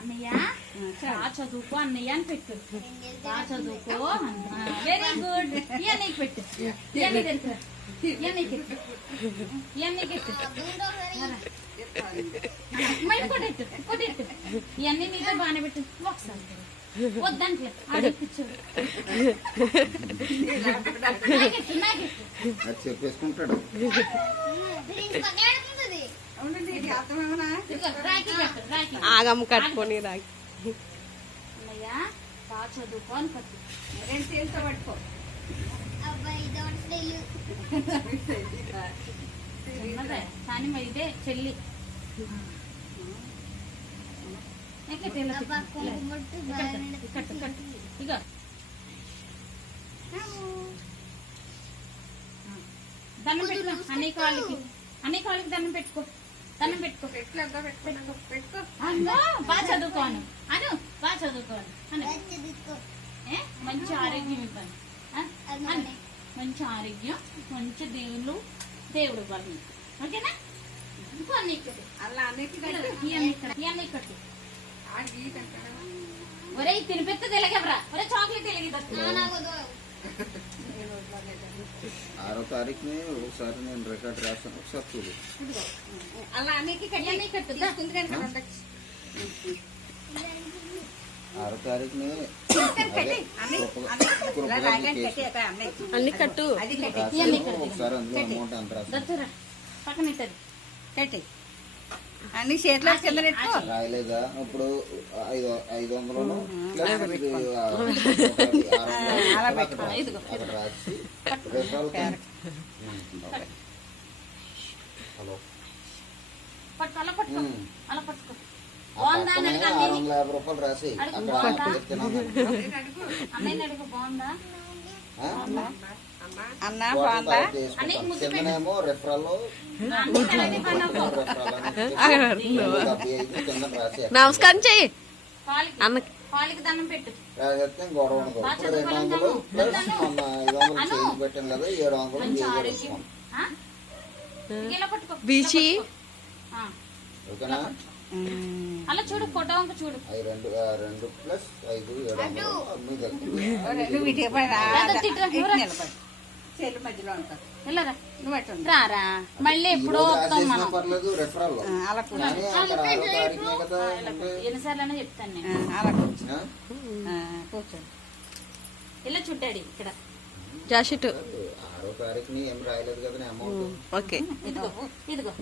అన్నయ్య బాగా చదువుకో అన్నయ్య అని పెట్టు. బాగా చదువుకో. Very good. ఇవన్నీ పెట్టు. ఇవన్నీ పెట్టు. ఇవన్నీ పెట్టు. ఇవన్నీ పెట్టు. కొట్టెట్టు కొట్టెట్టు. ఇవన్నీ నీతో బాగానే పెట్టు. ఒకసారి వద్దంటే చెప్పేసుకుంటాడు. ఆగమ్మ కట్టుకొని రాగి అన్నయ్య బాగా చదువుకో అని పట్టు. పట్టుకో. కానీ మరి ఇదే చెల్లి. ఇక దండం పెట్టుకో. అన్ని కాళ్ళకి దండం పెట్టుకో. దండం పెట్టుకో. బాగా చదువుకోను అను. బాగా చదువుకోను అను. మంచి ఆరోగ్యం ఇవ్వండి. మంచి ఆరోగ్యం, మంచి దేవుడు వాళ్ళు. ఓకేనా? ఇంకో అన్నీ ఇవన్నీ కట్టు. ఒరే తినిపెత్త తెలియగవరా. ఒరే చాక్లెట్ తెలియదు. 6వ తారీఖుని ఒకసారి నేను రికార్డ్ రాస్తాను. ఒకసారి చూడు. అలా అన్నికి కట్టు. 6వ తారీఖుని అన్ని కట్టు. ఒకసారి అందులో అమౌంట్ అంత రాస్తాను. పక్కన కట్టి అన్ని చేతిలో కింద రాయలేదా? ఇప్పుడు 500 అక్కడ రాసి హలో 650 రూపాయలు రాసి అన్న కిందనేమో రెఫరాల్లో నమస్కారం చెయ్యి అన్నకి. కాలికి దండం పెట్టు. రాసేస్తే గొడవ ఉండదు. 200 ప్లస్ మొన్న 500 చేంజ్ పెట్టాను కదా, 700 బీచి. ఓకేనా? అలా చూడు, ఫోటో వంక చూడు. 2 ప్లస్ 5 రారా మళ్ళీ ఎప్పుడో పర్లేదు. రెఫరల్ ఎన్నిసార్లు చెప్తాను నేను. ఇలా చుట్టాడు ఇక్కడ జాషిట్. 6వ తారీఖుని ఏం రాయలేదు కదా అమౌంట్. ఓకే ఇదిగో